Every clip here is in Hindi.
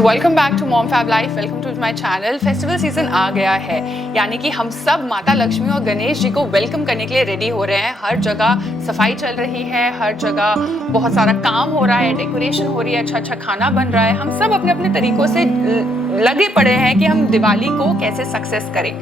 So welcome back to Mom Fab Life, welcome to my channel. Festival season आ गया है, यानी कि हम सब माता लक्ष्मी और गणेश जी को वेलकम करने के लिए रेडी हो रहे हैं। हर जगह सफाई चल रही है, हर जगह बहुत सारा काम हो रहा है, डेकोरेशन हो रही है, अच्छा अच्छा खाना बन रहा है। हम सब अपने अपने तरीकों से लगे पड़े हैं कि हम दिवाली को कैसे सक्सेस करें।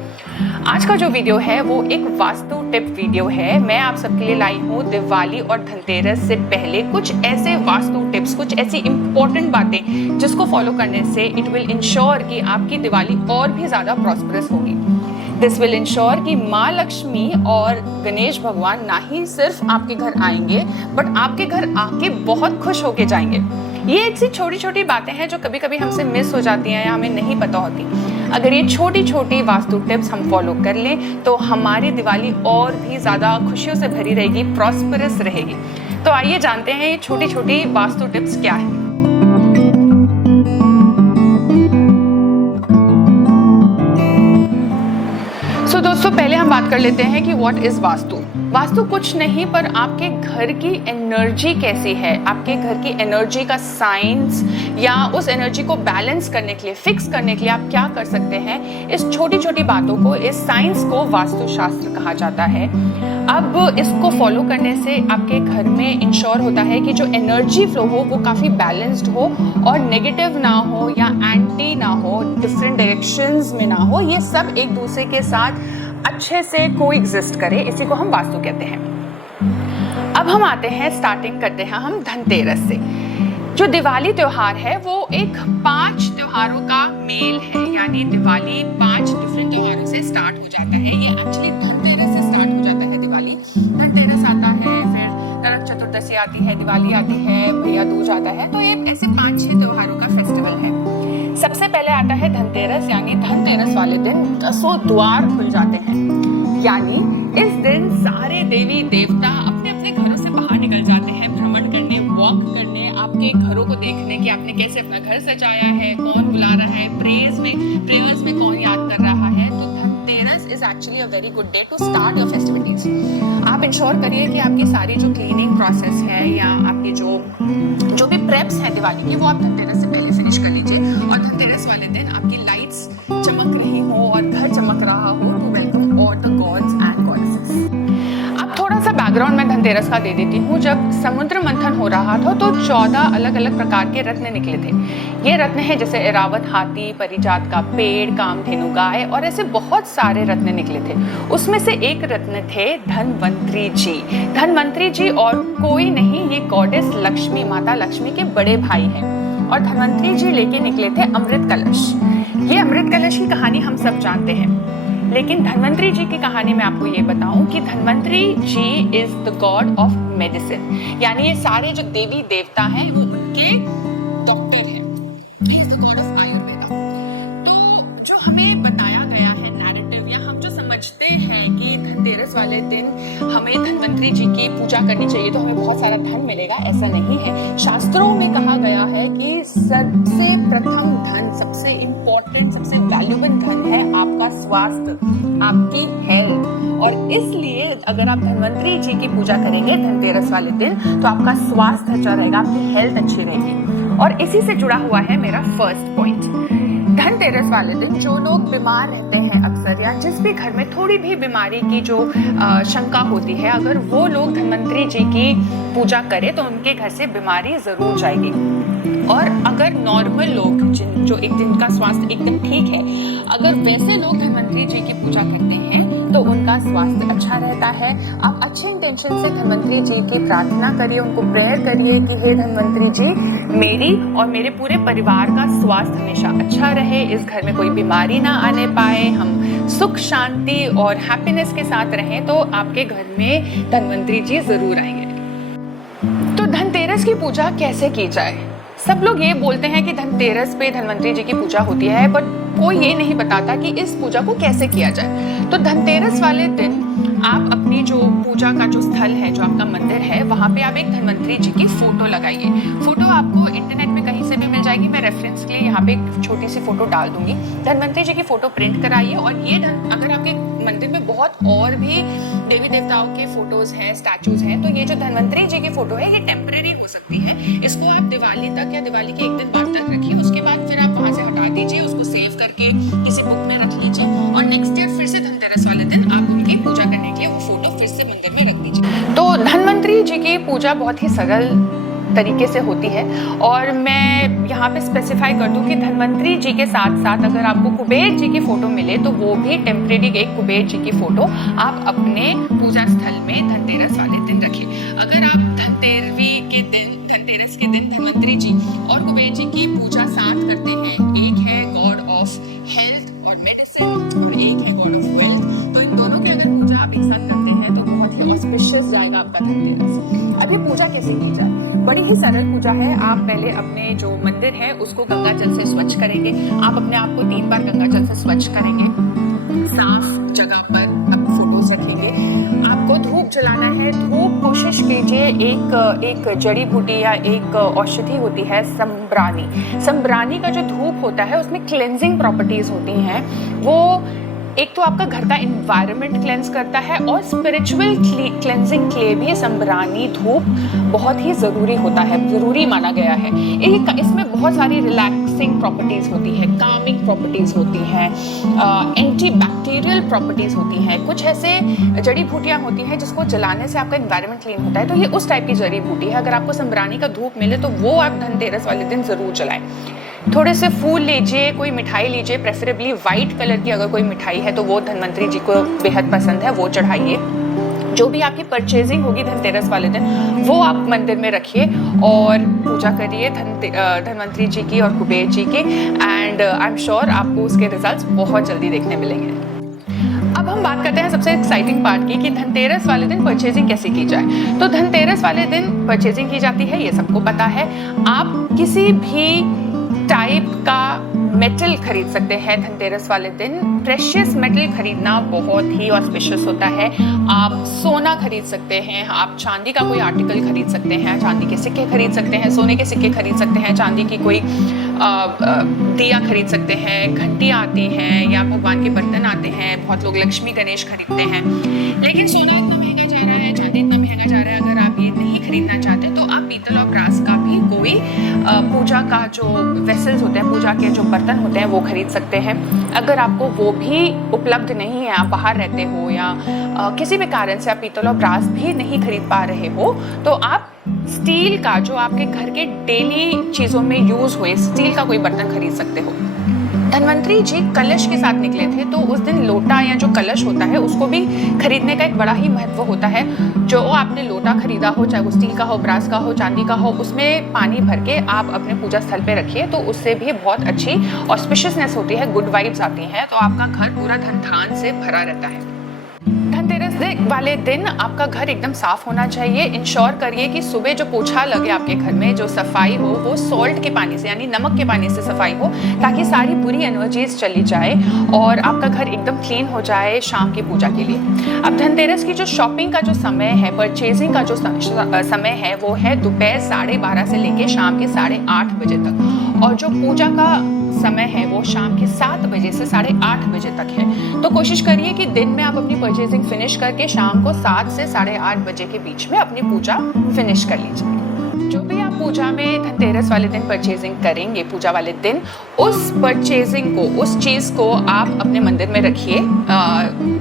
आज का जो वीडियो है वो एक वास्तु टिप वीडियो है। मैं आप सबके लिए लाई हूँ दिवाली और धनतेरस से पहले कुछ ऐसे वास्तु टिप्स, कुछ ऐसी इंपॉर्टेंट बातें जिसको फॉलो करने से इट विल इंश्योर कि आपकी दिवाली और भी ज़्यादा प्रॉस्परस होगी। दिस विल इंश्योर कि माँ लक्ष्मी और गणेश भगवान ना ही सिर्फ आपके घर आएंगे बट आपके घर आके बहुत खुश होके जाएंगे। ये ऐसी छोटी छोटी बातें हैं जो कभी कभी हमसे मिस हो जाती हैं या हमें नहीं पता होती। अगर ये छोटी छोटी वास्तु टिप्स हम फॉलो कर लें तो हमारी दिवाली और भी ज़्यादा खुशियों से भरी रहेगी, प्रॉस्परस रहेगी। तो आइए जानते हैं ये छोटी छोटी वास्तु टिप्स क्या है। दोस्तों पहले हम बात कर लेते हैं कि व्हाट इज वास्तु। वास्तु कुछ नहीं पर आपके घर की एनर्जी कैसी है, आपके घर की एनर्जी का साइंस या उस एनर्जी को बैलेंस करने के लिए, फिक्स करने के लिए आप क्या कर सकते हैं। इस छोटी छोटी बातों को, इस साइंस को वास्तुशास्त्र कहा जाता है। अब इसको फॉलो करने से आपके घर में इंश्योर होता है कि जो एनर्जी फ्लो हो वो काफ़ी बैलेंस्ड हो और नेगेटिव ना हो या एंटी ना हो, डिफरेंट डायरेक्शंस में ना हो, ये सब एक दूसरे के साथ अच्छे से कोएग्जिस्ट करे। इसी को हम वास्तु कहते हैं। अब हम आते हैं, स्टार्टिंग करते हैं हम धनतेरस से। जो दिवाली त्योहार है वो एक 5 त्योहारों का मेल है, यानी दिवाली 5 डिफरेंट त्योहारों से स्टार्ट हो जाता है। ये एक्चुअली धनतेरस से स्टार्ट हो जाता है। दिवाली, धनतेरस आता है, फिर नरक चतुर्दशी आती है, दिवाली आती है, भैया दूज आता है। तो ये ऐसे 5-6 त्योहारों का फेस्टिवल है। सबसे पहले आता है धनतेरस, यानी धनतेरस वाले दिन 10 द्वार खुल जाते हैं। यानी इस दिन सारे देवी देवता अपने अपने घरों से बाहर निकल जाते हैं, भ्रमण करने, वॉक करने, आपके घरों को देखने कि आपने कैसे अपना घर सजाया है, कौन बुला रहा है, प्रेयर्स में कौन याद कर रहा है। तो Dhanteras is actually a very good day to start your festivities. आप इंश्योर करिए कि आपकी सारी जो क्लीनिंग प्रोसेस है या आपकी जो भी प्रेप्स है दिवाली की, वो आप धनतेरस से पहले फिनिश कर लीजिए। और धनतेरस वाले दिन आपकी लाइट्स चमक रही हो और घर चमक रहा हो to welcome all the gods and goddesses. अब थोड़ा सा बैकग्राउंड में धनतेरस का दे देती हूँ। जब समुद्र मंथन हो रहा था तो 14 अलग अलग प्रकार के रत्न निकले थे। ये रत्न है जैसे ऐरावत हाथी, परिजात का पेड़, कामधेनु गाय और ऐसे बहुत सारे रत्न निकले थे। उसमें से एक रत्न थे धनवंतरी जी। धनवंतरी जी और कोई नहीं, ये गॉडेस लक्ष्मी, माता लक्ष्मी के बड़े भाई हैं। और धनवंतरी जी लेके निकले थे अमृत कलश। ये अमृत कलश की कहानी हम सब जानते हैं, लेकिन धनवंतरी जी की कहानी मैं आपको ये बताऊं कि Dhanvantari ji is the god of medicine, यानी ये सारे जो देवी देवता हैं वो उनके डॉक्टर हैं। He is the god of Ayurveda. तो जो हमें बताया गया है नैरेटिव, या हम जो समझते हैं कि धनतेरस वाले दिन हमें धनवंतरी जी की पूजा करनी चाहिए तो हमें बहुत सारा धन मिलेगा, ऐसा नहीं है। शास्त्रों में कहा गया है कि सबसे प्रथम धन, सबसे इम्पोर्टेंट, सबसे वैल्यूएबल धन है आपका स्वास्थ्य, आपकी हेल्थ। और इसलिए अगर आप धनवंतरी जी की पूजा करेंगे धनतेरस वाले दिन तो आपका स्वास्थ्य अच्छा रहेगा, आपकी हेल्थ अच्छी रहेगी। और इसी से जुड़ा हुआ है मेरा फर्स्ट पॉइंट। धनतेरस वाले दिन जो लोग बीमार रहते हैं अक्सर, या जिस भी घर में थोड़ी भी बीमारी की जो शंका होती है, अगर वो लोग धनवंतरी जी की पूजा करें तो उनके घर से बीमारी जरूर जाएगी। और अगर नॉर्मल लोग जो जिनका स्वास्थ्य एकदम ठीक है, अगर वैसे लोग धनवंतरी जी की पूजा करते हैं तो उनका स्वास्थ्य अच्छा रहता है। आप अच्छे इंटेंशन से धनवंतरी जी की प्रार्थना करिए, उनको प्रेयर करिए कि हे धनवंतरी जी, मेरी और मेरे पूरे परिवार का स्वास्थ्य हमेशा अच्छा रहे, इस घर में कोई बीमारी ना आने पाए, हम सुख शांति और हैप्पीनेस के साथ रहें, तो आपके घर में धनवंतरी जी जरूर आएंगे। तो धनतेरस की पूजा कैसे की जाए? सब लोग ये बोलते हैं कि धनतेरस पे धनवंतरी जी की पूजा होती है, बट कोई ये नहीं बताता कि इस पूजा को कैसे किया जाए। तो धनतेरस वाले दिन आप अपनी जो पूजा का जो स्थल है, जो आपका मंदिर है, वहाँ पे आप एक धनवंतरी जी की फोटो लगाइए। फोटो आपको इंटरनेट में कहीं से भी मिल जाएगी, मैं रेफरेंस के लिए यहाँ पे एक छोटी सी फोटो डाल दूंगी। धनवंतरी जी की फोटो प्रिंट कराइए। और ये अगर आपके मंदिर में बहुत और भी देवी देवताओं के फोटोज हैं, स्टैचूज हैं, तो ये जो धनवंतरी जी की फोटो है ये टेम्परेरी हो सकती है। इसको आप दिवाली तक या दिवाली के एक दिन बाद तक रखिए, उसके बाद फिर आप धन्वंतरी जी की पूजा बहुत ही सरल तरीके से होती है और मैं यहाँ पे स्पेसिफाई कर दूँ कि धन्वंतरी जी के साथ साथ अगर आपको कुबेर जी की फ़ोटो मिले तो वो भी टेम्परेरी एक कुबेर जी की फ़ोटो आप अपने पूजा स्थल में धनतेरस वाले दिन रखें। अगर आप धनतेरस के दिन धन्वंतरी जी और कुबेर जी की पूजा साथ करते हैं, एक है गॉड ऑफ हेल्थ और मेडिसिन और एक है गॉड ऑफ वेल्थ, तो इन दोनों की अगर पूजा आप एक साथ करते हैं तो बहुत ही ऑस्पिशियस जाएगा आपका धनतेरस। अभी पूजा कैसे की जाए? बड़ी ही सरल पूजा है। आप पहले अपने जो मंदिर है उसको गंगा जल से स्वच्छ करेंगे। आप अपने आप को 3 बार गंगा जल से स्वच्छ करेंगे। साफ जगह पर आप फोटोज रखेंगे। आपको धूप जलाना है। धूप कोशिश कीजिए एक जड़ी बूटी या एक औषधि होती है संब्रानी। संब्रानी का जो धूप होता है उसमें क्लेंजिंग प्रॉपर्टीज होती हैं। वो एक तो आपका घर का इन्वायरमेंट क्लेंस करता है और स्पिरिचुअल क्लेंजिंग के लिए भी संब्रानी धूप बहुत ही ज़रूरी होता है, ज़रूरी माना गया है। इसमें बहुत सारी रिलैक्सिंग प्रॉपर्टीज़ होती है, कामिंग प्रॉपर्टीज़ होती हैं, एंटी बैक्टीरियल प्रॉपर्टीज़ होती हैं। कुछ ऐसे जड़ी बूटियाँ होती हैं जिसको जलाने से आपका इन्वायरमेंट क्लीन होता है, तो ये उस टाइप की जड़ी बूटी है। अगर आपको संब्रानी का धूप मिले तो वो आप धनतेरस वाले दिन ज़रूर जलाएं। थोड़े से फूल लीजिए, कोई मिठाई लीजिए, प्रेफरेबली वाइट कलर की अगर कोई मिठाई है तो वो धन्वंतरी जी को बेहद पसंद है, वो चढ़ाइए। जो भी आपकी परचेजिंग होगी धनतेरस वाले दिन वो आप मंदिर में रखिए और पूजा करिए धन्वंतरी जी की और कुबेर जी की, एंड आई एम श्योर आपको उसके रिजल्ट्स बहुत जल्दी देखने मिलेंगे। अब हम बात करते हैं सबसे एक्साइटिंग पार्ट की कि धनतेरस वाले दिन परचेजिंग कैसे की जाए। तो धनतेरस वाले दिन परचेजिंग की जाती है, ये सबको पता है। आप किसी भी टाइप का मेटल खरीद सकते हैं धनतेरस वाले दिन। प्रेशियस मेटल खरीदना बहुत ही ऑस्पिशियस होता है। आप सोना खरीद सकते हैं, आप चांदी का कोई आर्टिकल खरीद सकते हैं, चांदी के सिक्के खरीद सकते हैं, सोने के सिक्के खरीद सकते हैं, चांदी की कोई दिया खरीद सकते हैं, घंटियाँ आती हैं या भगवान के बर्तन आते हैं। बहुत लोग लक्ष्मी गणेश खरीदते हैं, लेकिन सोना इतना महंगा जा रहा है, चांदी इतना महंगा जा रहा है। अगर आप ये नहीं खरीदना चाहते तो आप पीतल और ब्रास का भी कोई पूजा का जो वेसल्स होते हैं, पूजा के जो बर्तन होते हैं वो खरीद सकते हैं। अगर आपको वो भी उपलब्ध नहीं है, आप बाहर रहते हो या किसी भी कारण से आप पीतल और ब्रास भी नहीं खरीद पा रहे हो, तो आप स्टील का जो आपके घर के डेली चीज़ों में यूज़ हुए स्टील का कोई बर्तन खरीद सकते हो। धन्वंतरी जी कलश के साथ निकले थे, तो उस दिन लोटा या जो कलश होता है उसको भी खरीदने का एक बड़ा ही महत्व होता है। जो आपने लोटा खरीदा हो, चाहे वो स्टील का हो, ब्रास का हो, चांदी का हो, उसमें पानी भर के आप अपने पूजा स्थल पे रखिए, तो उससे भी बहुत अच्छी ऑस्पिशियसनेस होती है, गुड वाइब्स आती हैं, तो आपका घर पूरा धन धान से भरा रहता है। धनतेरस वाले दिन आपका घर एकदम साफ होना चाहिए। इंश्योर करिए कि सुबह जो पोछा लगे आपके घर में, जो सफाई हो वो सॉल्ट के पानी से यानी नमक के पानी से सफाई हो, ताकि सारी बुरी एनर्जीज चली जाए और आपका घर एकदम क्लीन हो जाए शाम की पूजा के लिए। अब धनतेरस की जो शॉपिंग का जो समय है, परचेजिंग का जो समय है, वो है दोपहर 12:30 से लेके शाम के 8:30 बजे तक, और जो पूजा का समय है वो शाम के 7 बजे से 8:30 बजे तक है। तो कोशिश करिए कि दिन में आप अपनी परचेजिंग फिनिश करके शाम को 7 से 8:30 बजे के बीच में अपनी पूजा फिनिश कर लीजिए। जो भी आप पूजा में धनतेरस वाले दिन परचेजिंग करेंगे, पूजा वाले दिन, उस परचेजिंग को, उस चीज़ को आप अपने मंदिर में रखिए,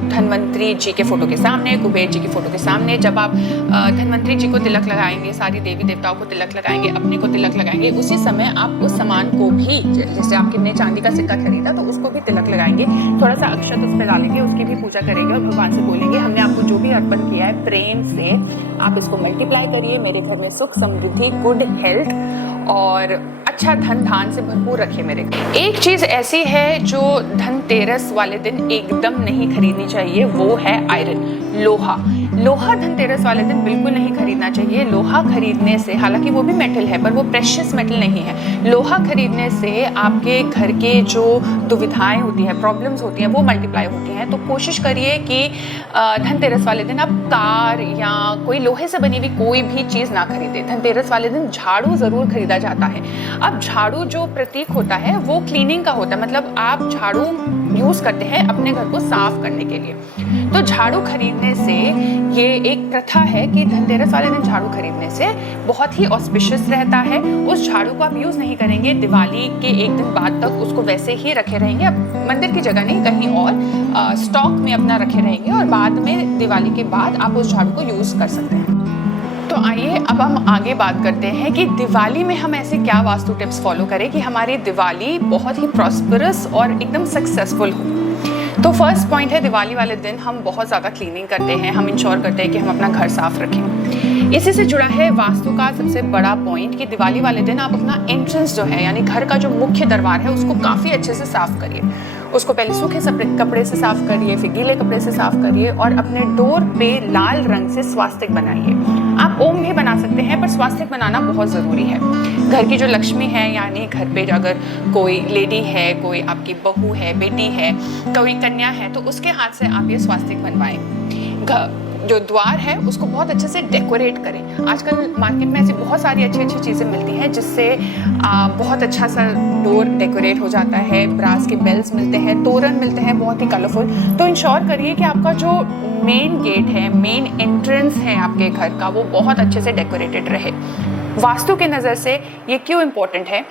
धन्वंतरी जी के फोटो के सामने, कुबेर जी की फोटो के सामने। जब आप धन्वंतरी जी को तिलक लगाएंगे, सारी देवी देवताओं को तिलक लगाएंगे, अपने को तिलक लगाएंगे, उसी समय आप उस सामान को भी, जैसे आपने चांदी का सिक्का खरीदा तो उसको भी तिलक लगाएंगे, थोड़ा सा अक्षत उस पर डालेंगे, उसकी भी पूजा करेंगे और भगवान से बोलेंगे हमने आपको जो भी अर्पण किया है प्रेम से आप इसको मल्टीप्लाई करिए, मेरे घर में सुख समृद्धि, गुड हेल्थ और अच्छा धन धान से भरपूर रखे मेरे। एक चीज ऐसी है जो धनतेरस वाले दिन एकदम नहीं खरीदनी चाहिए, वो है आयरन, लोहा। लोहा धनतेरस वाले दिन बिल्कुल नहीं खरीदना चाहिए। लोहा खरीदने से, हालांकि वो भी मेटल है पर वो प्रेशियस मेटल नहीं है, लोहा खरीदने से आपके घर के जो दुविधाएं होती हैं, प्रॉब्लम्स होती हैं, वो मल्टीप्लाई होती हैं। तो कोशिश करिए कि धनतेरस वाले दिन आप कार या कोई लोहे से बनी हुई कोई भी चीज़ ना खरीदें। धनतेरस वाले दिन झाड़ू ज़रूर खरीदा जाता है। अब झाड़ू जो प्रतीक होता है वो क्लीनिंग का होता है, मतलब आप झाड़ू यूज़ करते हैं अपने घर को साफ करने के लिए। तो झाड़ू खरीदने से, ये एक प्रथा है कि धनतेरस वाले दिन झाड़ू खरीदने से बहुत ही ऑस्पिशियस रहता है। उस झाड़ू को आप यूज़ नहीं करेंगे, दिवाली के एक दिन बाद तक उसको वैसे ही रखे रहेंगे, अब मंदिर की जगह नहीं कहीं और स्टॉक में अपना रखे रहेंगे और बाद में दिवाली के बाद आप उस झाड़ू को यूज़ कर सकते हैं। तो आइए अब हम आगे बात करते हैं कि दिवाली में हम ऐसे क्या वास्तु टिप्स फॉलो करें कि हमारी दिवाली बहुत ही प्रॉस्परस और एकदम सक्सेसफुल हो। तो फर्स्ट पॉइंट है, दिवाली वाले दिन हम बहुत ज़्यादा क्लीनिंग करते हैं, हम इंश्योर करते हैं कि हम अपना घर साफ रखें। इसी से जुड़ा है वास्तु का सबसे बड़ा पॉइंट कि दिवाली वाले दिन आप अपना एंट्रेंस जो है यानी घर का जो मुख्य दरबार है उसको काफ़ी अच्छे से साफ करिए। उसको पहले सूखे कपड़े से साफ करिए, फिर गीले कपड़े से साफ करिए और अपने डोर पे लाल रंग से स्वास्तिक बनाइए। आप ओम भी बना सकते हैं पर स्वास्तिक बनाना बहुत ज़रूरी है। घर की जो लक्ष्मी है यानी घर पे अगर कोई लेडी है, कोई आपकी बहू है, बेटी है, कोई कन्या है तो उसके हाथ से आप ये स्वास्तिक बनवाएं। जो द्वार है उसको बहुत अच्छे से डेकोरेट करें। आजकल मार्केट में ऐसी बहुत सारी अच्छी अच्छी चीज़ें मिलती हैं जिससे बहुत अच्छा सा डोर डेकोरेट हो जाता है। ब्रास के बेल्स मिलते हैं, तोरण मिलते हैं बहुत ही कलरफुल। तो इंश्योर करिए कि आपका जो मेन गेट है, मेन एंट्रेंस है आपके घर का, वो बहुत अच्छे से डेकोरेटेड रहे। वास्तु के नज़र से ये क्यों इम्पोर्टेंट है?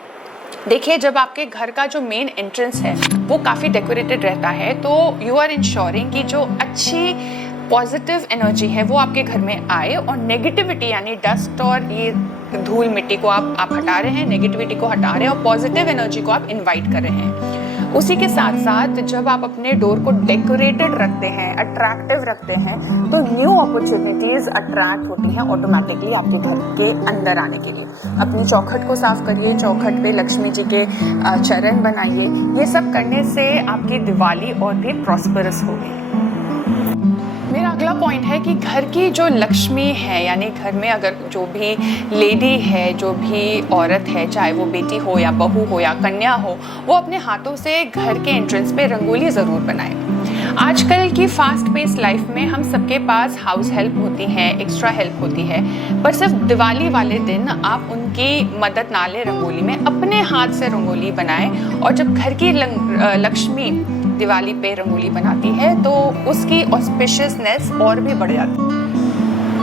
देखिए, जब आपके घर का जो मेन एंट्रेंस है वो काफ़ी डेकोरेटेड रहता है तो यू आर इंश्योरिंग कि जो अच्छी पॉजिटिव एनर्जी है वो आपके घर में आए और नेगेटिविटी यानी डस्ट और ये धूल मिट्टी को आप हटा रहे हैं, नेगेटिविटी को हटा रहे हैं और पॉजिटिव एनर्जी को आप इनवाइट कर रहे हैं। उसी के साथ साथ जब आप अपने डोर को डेकोरेटेड रखते हैं, अट्रैक्टिव रखते हैं तो न्यू अपॉर्चुनिटीज़ अट्रैक्ट होती हैं ऑटोमेटिकली आपके घर के अंदर आने के लिए। अपनी चौखट को साफ करिए, चौखट पे लक्ष्मी जी के चरण बनाइए। ये सब करने से आपकी दिवाली और भी प्रॉस्परस होगी। मेरा अगला पॉइंट है कि घर की जो लक्ष्मी है यानी घर में अगर जो भी लेडी है, जो भी औरत है, चाहे वो बेटी हो या बहू हो या कन्या हो, वो अपने हाथों से घर के एंट्रेंस पे रंगोली ज़रूर बनाए। आजकल की फास्ट पेस लाइफ में हम सबके पास हाउस हेल्प होती है, एक्स्ट्रा हेल्प होती है, पर सिर्फ दिवाली वाले दिन आप उनकी मदद ना लें रंगोली में, अपने हाथ से रंगोली बनाएं। और जब घर की लक्ष्मी दिवाली पे रंगोली बनाती है तो उसकी ऑस्पिशियसनेस और भी बढ़ जाती है।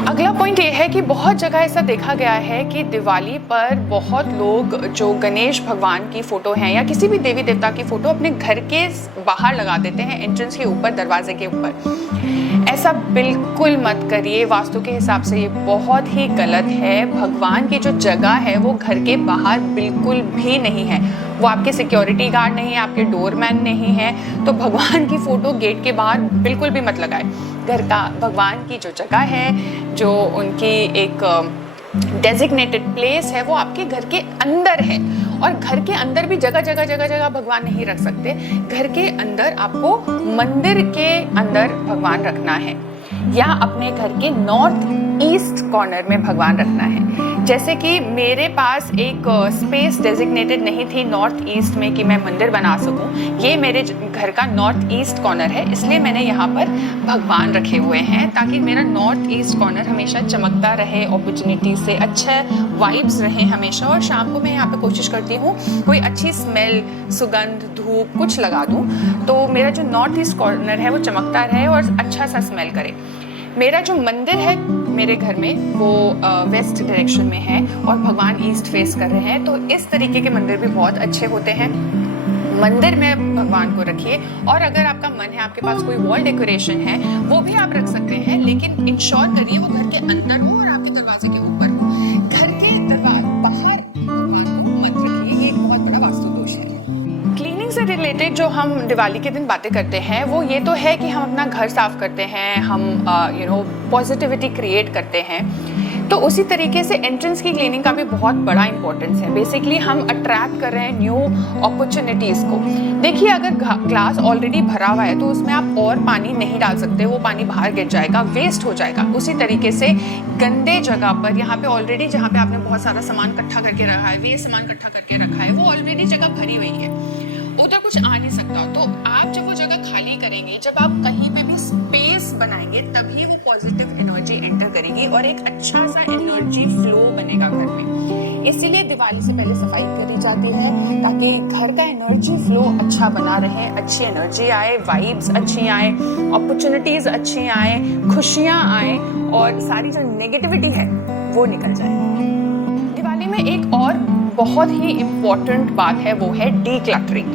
अगला पॉइंट ये है कि बहुत जगह ऐसा देखा गया है कि दिवाली पर बहुत लोग जो गणेश भगवान की फ़ोटो हैं या किसी भी देवी देवता की फ़ोटो अपने घर के बाहर लगा देते हैं, एंट्रेंस के ऊपर, दरवाजे के ऊपर। ऐसा बिल्कुल मत करिए। वास्तु के हिसाब से ये बहुत ही गलत है। भगवान की जो जगह है वो घर के बाहर बिल्कुल भी नहीं है। वो आपके सिक्योरिटी गार्ड नहीं है, आपके डोरमैन नहीं है, तो भगवान की फ़ोटो गेट के बाहर बिल्कुल भी मत लगाए। घर का भगवान की जो जगह है, जो उनकी एक डेजिग्नेटेड प्लेस है, वो आपके घर के अंदर है। और घर के अंदर भी जगह भगवान नहीं रख सकते। घर के अंदर आपको मंदिर के अंदर भगवान रखना है या अपने घर के नॉर्थ ईस्ट कॉर्नर में भगवान रखना है। जैसे कि मेरे पास एक स्पेस डेजिग्नेटेड नहीं थी नॉर्थ ईस्ट में कि मैं मंदिर बना सकूं। ये मेरे घर का नॉर्थ ईस्ट कॉर्नर है, इसलिए मैंने यहाँ पर भगवान रखे हुए हैं ताकि मेरा नॉर्थ ईस्ट कॉर्नर हमेशा चमकता रहे, अपॉर्चुनिटी से अच्छे वाइब्स रहें हमेशा। और शाम को मैं यहाँ पे कोशिश करती हूँ कोई अच्छी स्मेल, सुगंध, धूप कुछ लगा दूँ तो मेरा जो नॉर्थ ईस्ट कॉर्नर है वो चमकता रहे और अच्छा सा स्मेल करे। मेरा जो मंदिर है मेरे घर में वो वेस्ट डायरेक्शन में है और भगवान ईस्ट फेस कर रहे हैं, तो इस तरीके के मंदिर भी बहुत अच्छे होते हैं। मंदिर में भगवान को रखिए। और अगर आपका मन है, आपके पास कोई वॉल डेकोरेशन है, वो भी आप रख सकते हैं, लेकिन इंश्योर करिए वो घर के अंदर हो और आपके दरवाजे के ऊपर हो। घर के बाहर मत रखिए, ये एक बहुत बड़ा वास्तु दोष है। क्लीनिंग से रिलेटेड जो हम दिवाली के दिन बातें करते हैं वो ये तो है कि हम अपना घर साफ करते हैं, हम पॉजिटिविटी क्रिएट करते हैं। तो उसी तरीके से एंट्रेंस की क्लीनिंग का भी बहुत बड़ा इंपॉर्टेंस है। बेसिकली हम अट्रैक्ट कर रहे हैं न्यू अपॉर्चुनिटीज़ को। देखिए, अगर ग्लास ऑलरेडी भरा हुआ है तो उसमें आप और पानी नहीं डाल सकते, वो पानी बाहर गिर जाएगा, वेस्ट हो जाएगा। उसी तरीके से गंदे जगह पर, यहाँ पे ऑलरेडी जहाँ पे आपने बहुत सारा सामान इकट्ठा करके रखा है, वेस्ट सामान इकट्ठा करके रखा है, वो ऑलरेडी जगह भरी हुई है, उधर कुछ आ नहीं सकता। तो आप जब वो जगह खाली करेंगे, जब आप कहीं पे भी स्पेस बनाएंगे, तभी वो पॉजिटिव एनर्जी एंटर करेगी और एक अच्छा सा एनर्जी फ्लो बनेगा घर में। इसीलिए दिवाली से पहले सफाई करी जाती है ताकि घर का एनर्जी फ्लो अच्छा बना रहे, अच्छी एनर्जी आए, वाइब्स अच्छी आए, अपॉर्चुनिटीज अच्छी आए, खुशियाँ आए और सारी जो नेगेटिविटी है वो निकल जाए। दिवाली में एक और बहुत ही इम्पॉर्टेंट बात है, वो है डीक्लटरिंग।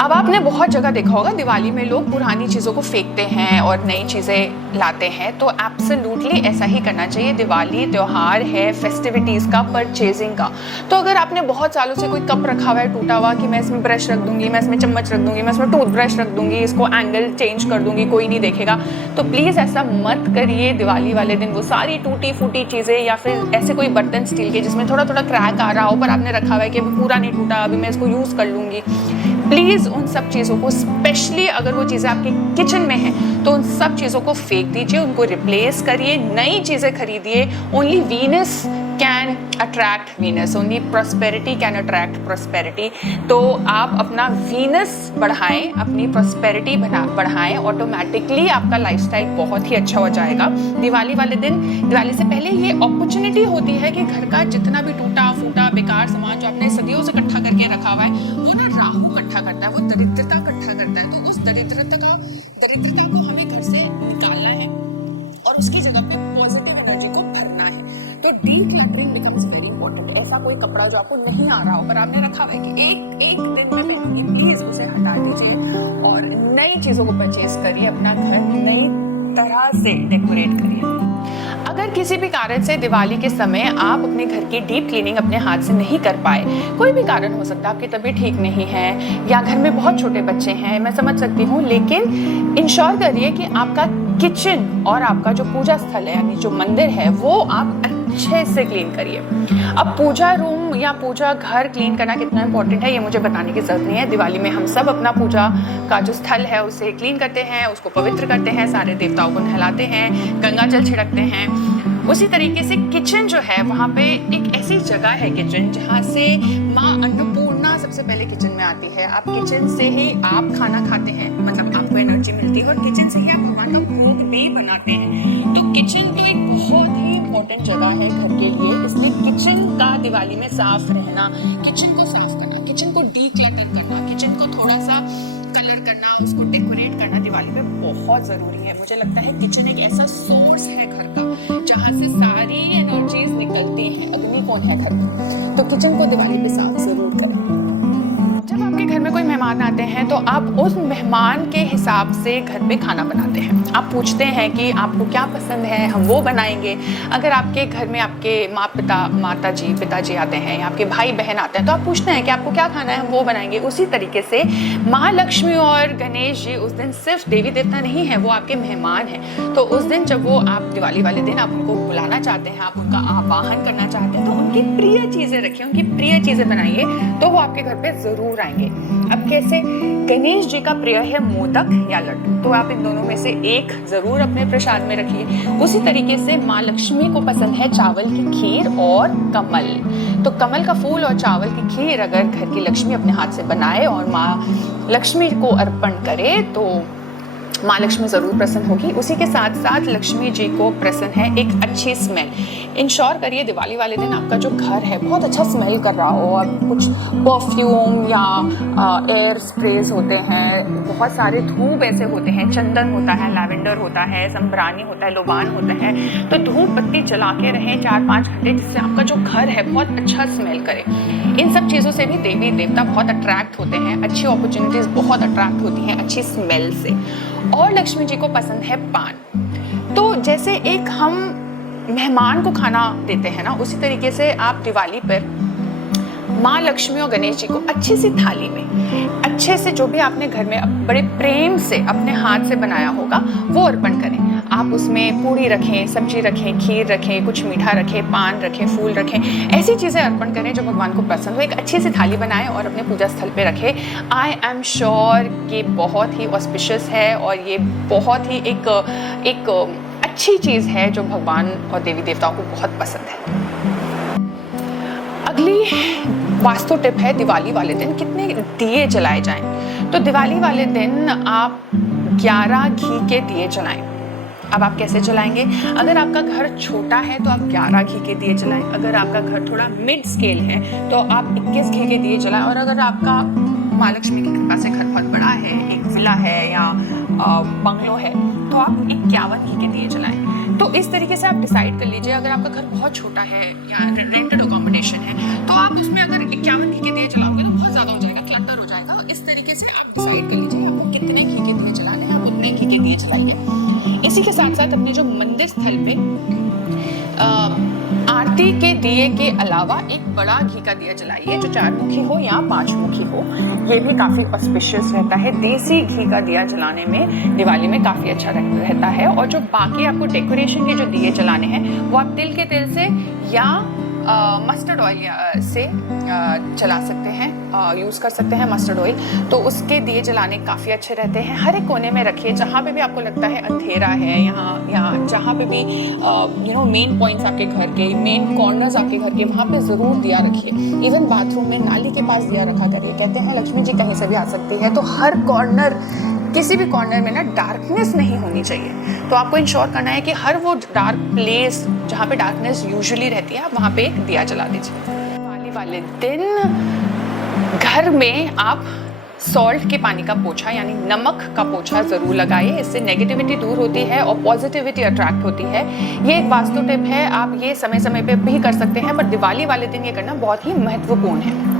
अब आपने बहुत जगह देखा होगा दिवाली में लोग पुरानी चीज़ों को फेंकते हैं और नई चीज़ें लाते हैं, तो एब्सोल्युटली ऐसा ही करना चाहिए। दिवाली त्यौहार है फेस्टिविटीज़ का, परचेजिंग का। तो अगर आपने बहुत सालों से कोई कप रखा हुआ है टूटा हुआ कि मैं इसमें ब्रश रख दूंगी, मैं इसमें चम्मच रख दूंगी, मैं इसमें टूथब्रश रख दूंगी, इसको एंगल चेंज कर दूंगी, कोई नहीं देखेगा, तो प्लीज़ ऐसा मत करिए। दिवाली वाले दिन वो सारी टूटी फूटी चीज़ें या फिर ऐसे कोई बर्तन स्टील के जिसमें थोड़ा थोड़ा क्रैक आ रहा हो पर आपने रखा हुआ है कि अभी पूरा नहीं टूटा, अभी मैं इसको यूज़ कर लूँगी, प्लीज़ उन सब चीज़ों को, स्पेशली अगर वो चीज़ें आपके किचन में हैं तो उन सब चीज़ों को फेंक दीजिए, उनको रिप्लेस करिए, नई चीज़ें खरीदिए। Only Venus can attract Venus, only prosperity can attract prosperity. तो आप अपना वीनस बढ़ाएं, अपनी प्रॉस्पेरिटी बढ़ाएं, ऑटोमेटिकली आपका लाइफस्टाइल बहुत ही अच्छा हो जाएगा। दिवाली वाले दिन, दिवाली से पहले ये अपॉर्चुनिटी होती है कि घर का जितना भी टूटा फूटा बेकार सामान जो आपने सदियों से इकट्ठा करके रखा हुआ है, वो ना राहु इकट्ठा करता है, वो दरिद्रता इकट्ठा करता है। तो उस दरिद्रता को हमें घर से निकालना है और उसकी जगह पर पॉजिटिव एनर्जी को भरना है। तो डीक्लटरिंग बिकम्स वेरी इंपॉर्टेंट। ऐसा कोई कपड़ा जो आपको नहीं आ रहा हो पर आपने रखा हुआ है कि एक दिन में पहनूंगी, प्लीज उसे हटा दीजिए और नई चीजों को परचेज करिए, अपना घर नई तरह से डेकोरेट करिए। अगर किसी भी कारण से दिवाली के समय आप अपने घर की डीप क्लीनिंग अपने हाथ से नहीं कर पाए, कोई भी कारण हो सकता है, आपकी तबीयत ठीक नहीं है या घर में बहुत छोटे बच्चे हैं, मैं समझ सकती हूँ, लेकिन इंश्योर करिए कि आपका किचन और आपका जो पूजा स्थल है यानी जो मंदिर है वो आप अच्छे से क्लीन करिए। अब पूजा रूम या पूजा घर क्लीन करना कितना इंपॉर्टेंट है ये मुझे बताने की जरूरत नहीं है। दिवाली में हम सब अपना पूजा का जो स्थल है उसे क्लीन करते हैं, उसको पवित्र करते हैं, सारे देवताओं को नहलाते हैं, गंगा जल छिड़कते हैं। उसी तरीके से किचन जो है वहाँ पे एक ऐसी जगह है किचन जहाँ से माँ अन्नपूर्णा सबसे पहले किचन में आती है। आप किचन से ही आप खाना खाते हैं, मतलब आपको एनर्जी मिलती है और किचन से ही आप हमारा भोग भी बनाते हैं। तो किचन भी एक बहुत ही इम्पोर्टेंट जगह है घर के लिए, इसलिए किचन का दिवाली में साफ रहना, किचन को साफ करना, किचन को डीक्लटर करना, किचन को थोड़ा सा कलर करना, उसको डेकोरेट करना दिवाली में बहुत ज़रूरी है। मुझे लगता है किचन एक ऐसा सोर्स है घर का जहाँ से सारी एनर्जीज निकलती हैं। अग्नि कौन है घर में, तो किचन को दिवाली पे साफ जरूर करें। जब आपके घर में कोई मेहमान आते हैं तो आप उस मेहमान के हिसाब से घर पे खाना बनाते हैं। आप पूछते हैं कि आपको क्या पसंद है, हम वो बनाएंगे। अगर आपके घर में आपके पिताजी आते हैं या आपके भाई बहन आते हैं तो आप पूछते हैं कि आपको क्या खाना है, हम वो बनाएंगे। उसी तरीके से महालक्ष्मी और गणेश जी उस दिन सिर्फ देवी देवता नहीं है, वो आपके मेहमान हैं। तो उस दिन जब वो आप दिवाली वाले दिन आप उनको बुलाना चाहते हैं, आप उनका आवाहन करना चाहते हैं, तो उनकी प्रिय चीज़ें रखिए, उनकी प्रिय चीज़ें बनाइए, तो वो आपके घर पे ज़रूर आएंगे। अब कैसे, गणेश जी का प्रिय है मोदक या लड्डू, तो आप इन दोनों में से एक जरूर अपने प्रसाद में रखिए। उसी तरीके से माँ लक्ष्मी को पसंद है चावल की खीर और कमल, तो कमल का फूल और चावल की खीर अगर घर की लक्ष्मी अपने हाथ से बनाए और माँ लक्ष्मी को अर्पण करे तो माँ लक्ष्मी ज़रूर प्रसन्न होगी। उसी के साथ साथ लक्ष्मी जी को प्रसन्न है एक अच्छी स्मेल। इंश्योर करिए दिवाली वाले दिन आपका जो घर है बहुत अच्छा स्मेल कर रहा हो। अब कुछ परफ्यूम या एयर स्प्रेज होते हैं, बहुत सारे धूप ऐसे होते हैं, चंदन होता है, लैवेंडर होता है, संब्रानी होता है, लोबान होता है, तो धूप बत्ती जला के रहें 4-5 घंटे, जिससे आपका जो घर है बहुत अच्छा स्मेल करे। इन सब चीज़ों से भी देवी देवता बहुत अट्रैक्ट होते हैं, अच्छी अपॉर्चुनिटीज़ बहुत अट्रैक्ट होती हैं अच्छी स्मेल से। और लक्ष्मी जी को पसंद है पान। तो जैसे एक हम मेहमान को खाना देते हैं ना, उसी तरीके से आप दिवाली पर माँ लक्ष्मी और गणेश जी को अच्छी सी थाली में अच्छे से जो भी आपने घर में बड़े प्रेम से अपने हाथ से बनाया होगा वो अर्पण करें। आप उसमें पूड़ी रखें, सब्जी रखें, खीर रखें, कुछ मीठा रखें, पान रखें, फूल रखें, ऐसी चीज़ें अर्पण करें जो भगवान को पसंद हो। एक अच्छी सी थाली बनाएं और अपने पूजा स्थल पे रखें। आई एम श्योर ये बहुत ही ऑस्पिशियस है और ये बहुत ही एक अच्छी चीज़ है जो भगवान और देवी देवताओं को बहुत पसंद है। अगली वास्तु टिप है दिवाली वाले दिन कितने दिए जलाए जाएं। तो दिवाली वाले दिन आप 11 घी के दिए जलाएं। अब आप कैसे जलाएंगे? अगर आपका घर छोटा है तो आप 11 घी के दिए जलाएं। अगर आपका घर थोड़ा मिड स्केल है तो आप 21 घी के दिए जलाएं। और अगर आपका माँ लक्ष्मी की कृपा से घर बहुत बड़ा है, एक विला है या बंगलो है, तो आप 51 घी के दिए जलाएं। तो इस तरीके से आप डिसाइड कर लीजिए। अगर आपका घर बहुत छोटा है या रेंटेड अकोमोडेशन है तो आप उसमें अगर 51 घी के दिए जलाओगे तो बहुत ज़्यादा हो जाएगा, क्लटर हो जाएगा। इस तरीके से आप चलाइए। इसी के साथ साथ अपने जो मंदिर स्थल पे आरती के दिए के अलावा एक बड़ा घी का दिया जलाइए, जो 4 मुखी हो या 5 मुखी हो। ये भी काफ़ी ऑस्पिशियस रहता है। देसी घी का दिया जलाने में दिवाली में काफ़ी अच्छा रहता है। और जो बाकी आपको डेकोरेशन के जो दिए जलाने हैं वो आप तिल के तेल से या मस्टर्ड ऑयल से जला सकते हैं, यूज़ कर सकते हैं मस्टर्ड ऑयल। तो उसके दिए जलाने काफ़ी अच्छे रहते हैं। हर एक कोने में रखिए, जहाँ पे भी आपको लगता है अंधेरा है, यहाँ जहाँ पे भी मेन पॉइंट्स आपके घर के, मेन कॉर्नर्स आपके घर के, वहाँ पे ज़रूर दिया रखिए। इवन बाथरूम में नाली के पास दिया रखा करिए। कहते हैं लक्ष्मी जी कहीं से भी आ सकती है, तो हर कॉर्नर, किसी भी कॉर्नर में ना डार्कनेस नहीं होनी चाहिए। तो आपको इंश्योर करना है कि हर वो डार्क प्लेस जहाँ पे डार्कनेस यूजुअली रहती है, आप वहाँ पे एक दिया जला दीजिए। दिवाली वाले दिन घर में आप सॉल्ट के पानी का पोछा यानी नमक का पोछा ज़रूर लगाइए। इससे नेगेटिविटी दूर होती है और पॉजिटिविटी अट्रैक्ट होती है। ये एक वास्तु टिप है, आप ये समय समय पे भी कर सकते हैं, पर दिवाली वाले दिन ये करना बहुत ही महत्वपूर्ण है।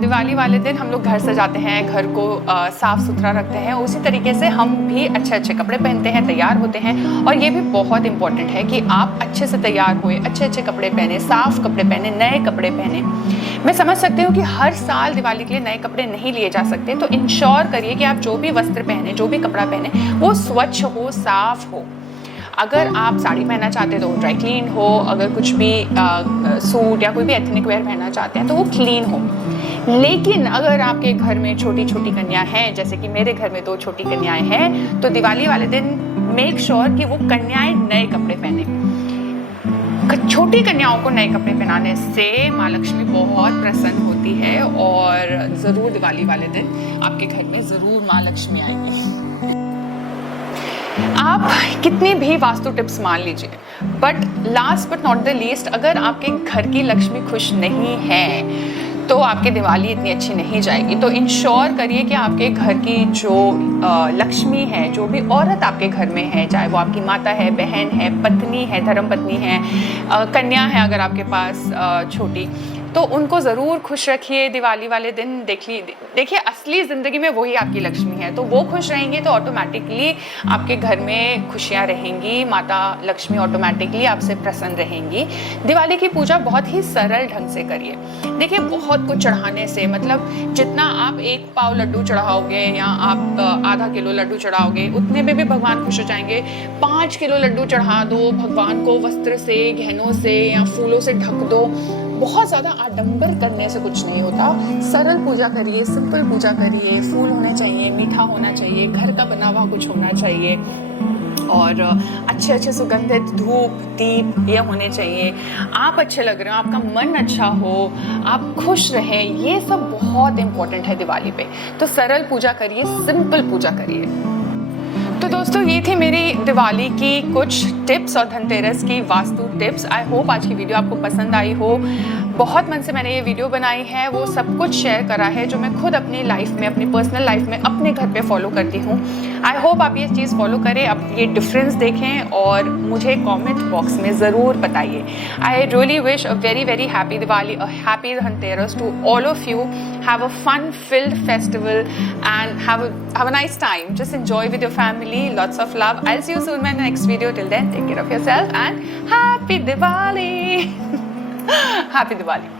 दिवाली वाले दिन हम लोग घर सजाते हैं, घर को साफ सुथरा रखते हैं। उसी तरीके से हम भी अच्छे अच्छे कपड़े पहनते हैं, तैयार होते हैं। और ये भी बहुत इंपॉर्टेंट है कि आप अच्छे से तैयार हुए, अच्छे अच्छे कपड़े पहने, साफ कपड़े पहने, नए कपड़े पहने। मैं समझ सकती हूँ कि हर साल दिवाली के लिए नए कपड़े नहीं लिए जा सकते, तो इंश्योर करिए कि आप जो भी वस्त्र पहने, जो भी कपड़ा पहने, वो स्वच्छ हो, साफ हो। अगर आप साड़ी पहनना चाहते हैं तो वो ड्राई क्लीन हो। अगर कुछ भी सूट या कोई भी एथनिक वेयर पहनना चाहते हैं तो वो क्लीन हो। लेकिन अगर आपके घर में छोटी छोटी कन्या हैं, जैसे कि मेरे घर में 2 छोटी कन्याएं हैं, तो दिवाली वाले दिन मेक श्योर कि वो कन्याएं नए कपड़े पहने। छोटी कन्याओं को नए कपड़े पहनाने से माँ लक्ष्मी बहुत प्रसन्न होती है और ज़रूर दिवाली वाले दिन आपके घर में ज़रूर माँ लक्ष्मी आएगी। आप कितनी भी वास्तु टिप्स मान लीजिए, but last but not the least, अगर आपके घर की लक्ष्मी खुश नहीं है तो आपकी दिवाली इतनी अच्छी नहीं जाएगी। तो इंश्योर करिए कि आपके घर की जो लक्ष्मी है, जो भी औरत आपके घर में है, चाहे वो आपकी माता है, बहन है, पत्नी है, धर्मपत्नी है, कन्या है अगर आपके पास छोटी, तो उनको ज़रूर खुश रखिए दिवाली वाले दिन। देखिए असली ज़िंदगी में वही आपकी लक्ष्मी है, तो वो खुश रहेंगे तो ऑटोमेटिकली आपके घर में खुशियाँ रहेंगी। माता लक्ष्मी ऑटोमेटिकली आपसे प्रसन्न रहेंगी। दिवाली की पूजा बहुत ही सरल ढंग से करिए। देखिए बहुत कुछ चढ़ाने से, मतलब जितना आप 1 पाव लड्डू चढ़ाओगे या आप आधा किलो लड्डू चढ़ाओगे, उतने में भी भगवान खुश हो जाएंगे। 5 किलो लड्डू चढ़ा दो, भगवान को वस्त्र से, गहनों से या फूलों से ढक दो। बहुत ज़्यादा आडंबर करने से कुछ नहीं होता। सरल पूजा करिए, सिंपल पूजा करिए। फूल होने चाहिए, मीठा होना चाहिए, घर का बना हुआ कुछ होना चाहिए और अच्छे अच्छे सुगंधित धूप दीप ये होने चाहिए। आप अच्छे लग रहे हो, आपका मन अच्छा हो, आप खुश रहें, ये सब बहुत इम्पोर्टेंट है दिवाली पे। तो सरल पूजा करिए, सिंपल पूजा करिए। तो दोस्तों ये थी मेरी दिवाली की कुछ टिप्स और धनतेरस की वास्तु टिप्स। आई होप आज की वीडियो आपको पसंद आई हो। बहुत मन से मैंने ये वीडियो बनाई है, वो सब कुछ शेयर करा है जो मैं खुद अपनी लाइफ में, अपनी पर्सनल लाइफ में, अपने घर पे फॉलो करती हूँ। आई होप आप ये चीज़ फॉलो करें, आप ये डिफरेंस देखें और मुझे कमेंट बॉक्स में ज़रूर बताइए। I really wish a very very happy Diwali, a happy Dhanteras to all of you. Have a fun filled festival and have a nice time. Just enjoy with your family. Lots of love. I'll see you soon in my next video. Till then, take care of yourself and happy Diwali. Happy Diwali.